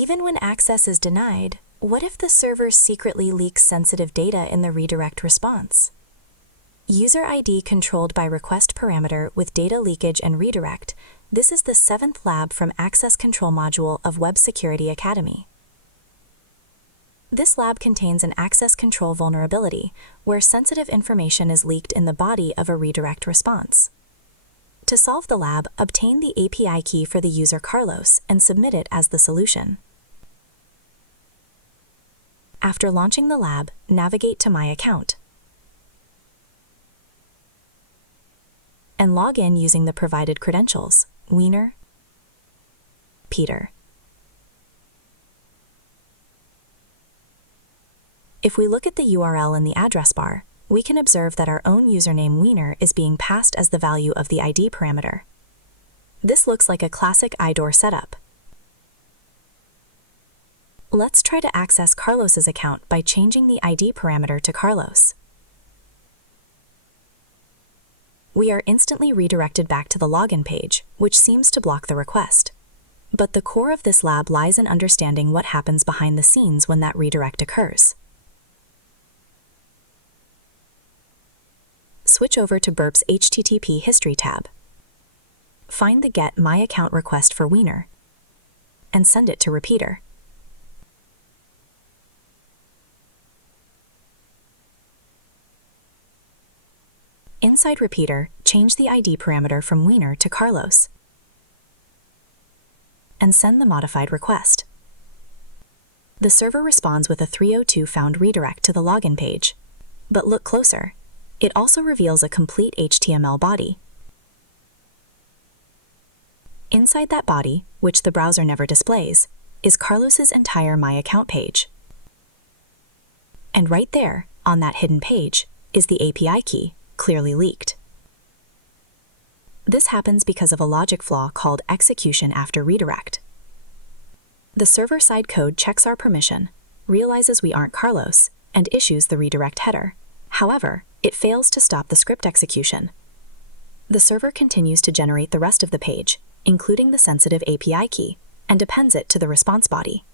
Even when access is denied, what if the server secretly leaks sensitive data in the redirect response? User ID controlled by request parameter with data leakage and redirect. This is the 7th lab from Access Control Module of Web Security Academy. This lab contains an access control vulnerability where sensitive information is leaked in the body of a redirect response. To solve the lab, obtain the API key for the user Carlos and submit it as the solution. After launching the lab, navigate to My Account and log in using the provided credentials, Wiener, Peter. If we look at the URL in the address bar, we can observe that our own username Wiener is being passed as the value of the ID parameter. This looks like a classic IDOR setup. Let's try to access Carlos's account by changing the ID parameter to Carlos. We are instantly redirected back to the login page, which seems to block the request. But the core of this lab lies in understanding what happens behind the scenes when that redirect occurs. Switch over to Burp's HTTP History tab. Find the Get My Account request for Wiener and send it to Repeater. Inside Repeater, change the ID parameter from Wiener to Carlos and send the modified request. The server responds with a 302 found redirect to the login page. But look closer. It also reveals a complete HTML body. Inside that body, which the browser never displays, is Carlos's entire My Account page. And right there, on that hidden page, is the API key, clearly leaked. This happens because of a logic flaw called execution after redirect. The server-side code checks our permission, realizes we aren't Carlos, and issues the redirect header. However, it fails to stop the script execution. The server continues to generate the rest of the page, including the sensitive API key, and appends it to the response body.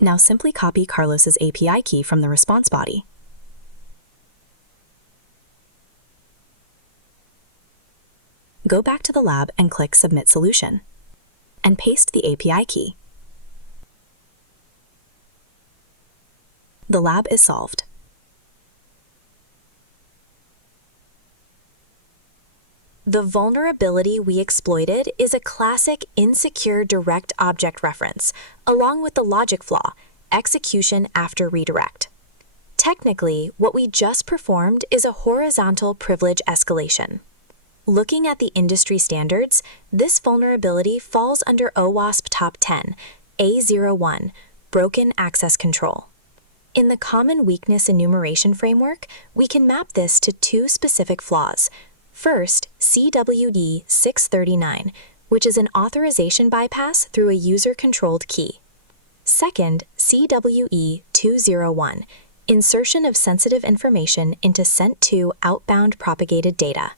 Now simply copy Carlos's API key from the response body. Go back to the lab and click Submit Solution, and paste the API key. The lab is solved. The vulnerability we exploited is a classic insecure direct object reference, along with the logic flaw, execution after redirect. Technically, what we just performed is a horizontal privilege escalation. Looking at the industry standards, this vulnerability falls under OWASP Top 10, A01, Broken Access Control. In the Common Weakness Enumeration Framework, we can map this to two specific flaws. First, CWE 639, which is an authorization bypass through a user-controlled key. Second, CWE 201, insertion of sensitive information into sent-to outbound propagated data.